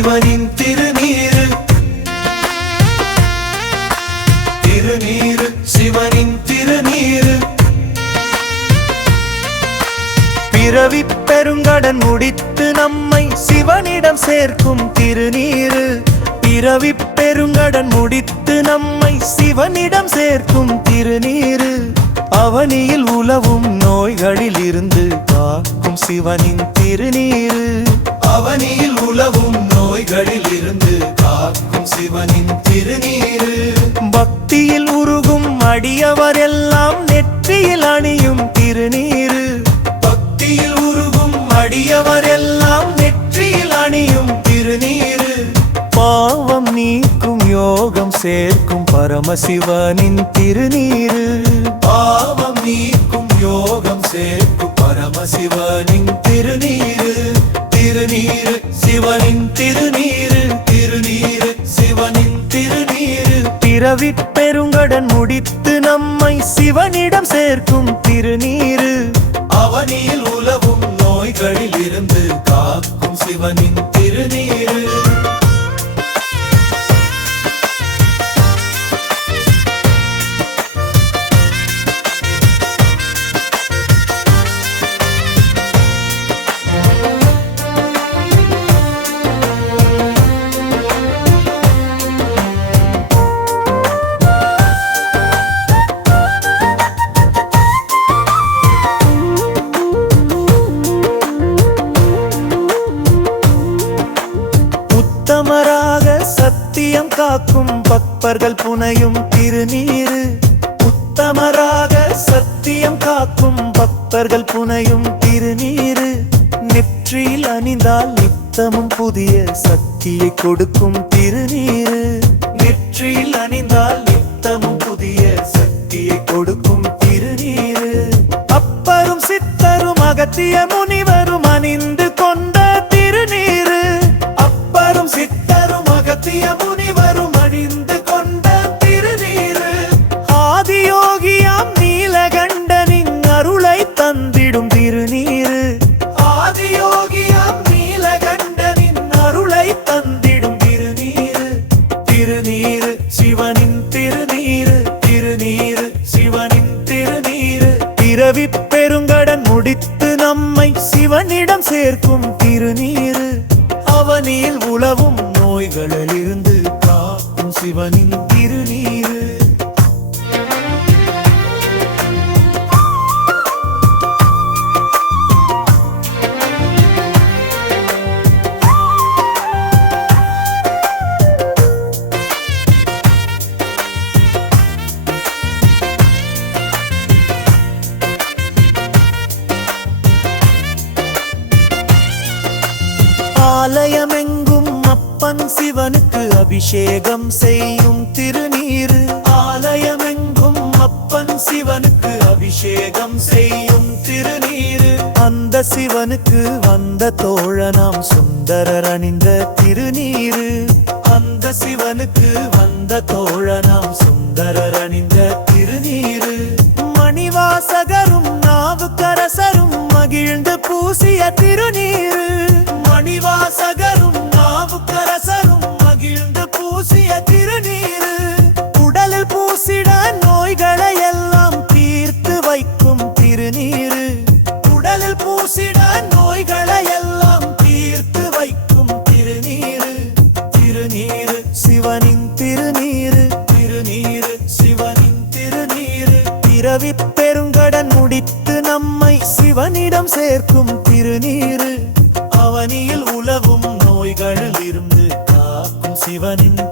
இறைவனின் திருநீரு. திருநீரு சிவனின் திருநீரு. பிறவி பெருங்கடன் முடித்து நம்மை சிவனிடம் சேர்க்கும் திருநீரு. பிறவி பெருங்கடன் முடித்து நம்மை சிவனிடம் சேர்க்கும் திருநீரு. அவனியில் உலவும் நோய்களில் இருந்து காக்கும் சிவனின் திருநீரு. அவனியில் உலவும் நோய்களில் இருந்து காக்கும் சிவனின் திருநீரு. பக்தியில் உருகும் அடியவர் எல்லாம் நெற்றியில் அணியும் திருநீரு. பக்தியில் உருகும் அடியவர் எல்லாம் நெற்றியில் அணியும் திருநீரு. பாவம் நீக்கும் யோகம் சேர்க்கும் பரமசிவனின் திருநீரு. பாவம் நீக்கும் யோகம் சேர்க்கும் பரமசிவனின் திருநீரு. திருநீரு சிவனின் திருநீரு திருநீரு சிவனின் திருநீரு. பிறவி பெருங்கடன் முடித்து நம்மை சிவனிடம் சேர்க்கும் திருநீரு. அவனியில் உலவும் நோய்களில் இருந்து காக்கும் சிவனின் திருநீரு. புலவர்கள் புனையும் திருநீரு உத்தமராக சத்தியம் காக்கும் பக்தர்கள் புனையும் திருநீரு நெற்றியில் அணிந்தால் நித்தமும் புதிய சக்தியை கொடுக்கும் திருநீரு நெற்றியில் அணிந்தால் நித்தமும் புதிய சக்தியை கொடுக்கும் திருநீரு அப்பரும் சித்தரும் அகத்திய முனிவரும் அணிந்து கொண்ட திருநீரு அப்பரும் சித்தரும் அகத்திய முனிவரும் நம்மை சிவனிடம் சேர்க்கும் திருநீரு. அவனில் உழவும் நோய்களில் இருந்து காக்கும் சிவனின் அபிஷேகம் செய்யும் திருநீரு. ஆலயமெங்கும் அப்பன் சிவனுக்கு அபிஷேகம் செய்யும் திருநீரு. அந்த சிவனுக்கு வந்த தோழனாம் சுந்தரர் அணிந்த திருநீரு. அந்த சிவனுக்கு வந்த தோழனாம் சுந்தரர் அணிந்த திருநீரு. மணிவாசகரும் நாவுக்கரசரும் மகிழ்ந்து பூசிய திருநீரு. பெருங்கடன் முடித்து நம்மை சிவனிடம் சேர்க்கும் திருநீரு. அவனியில் உலவும் நோய்களில் இருந்து காக்கும் சிவனின்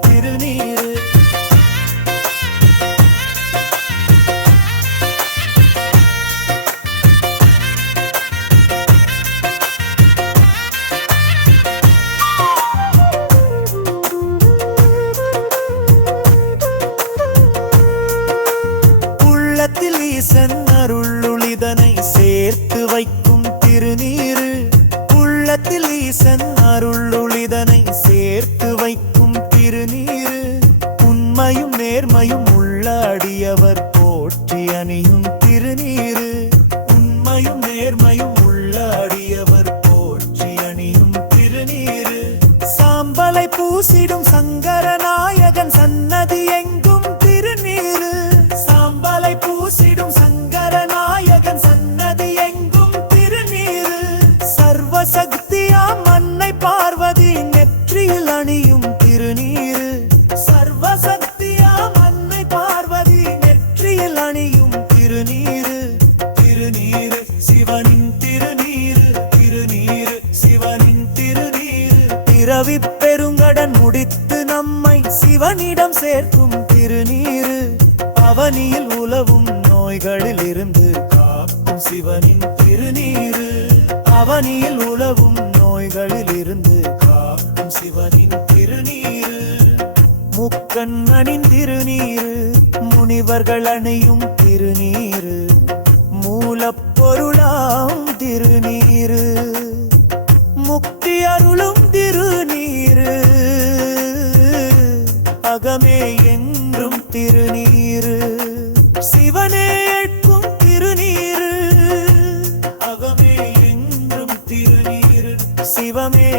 see Lucido. சிவனிடம் சேர்க்கும் திருநீரு அவனியில் உலவும் நோய்களில் இருந்து காக்கும் சிவனின் திருநீரு. அவனியில் உலவும் நோய்களில் இருந்து காக்கும் சிவனின் திருநீரு. முக்கண் அணிந்திருநீரு முனிவர்கள் அணியும் திருநீரு. மூலப்பொருளாம் திருநீரு. சிவமே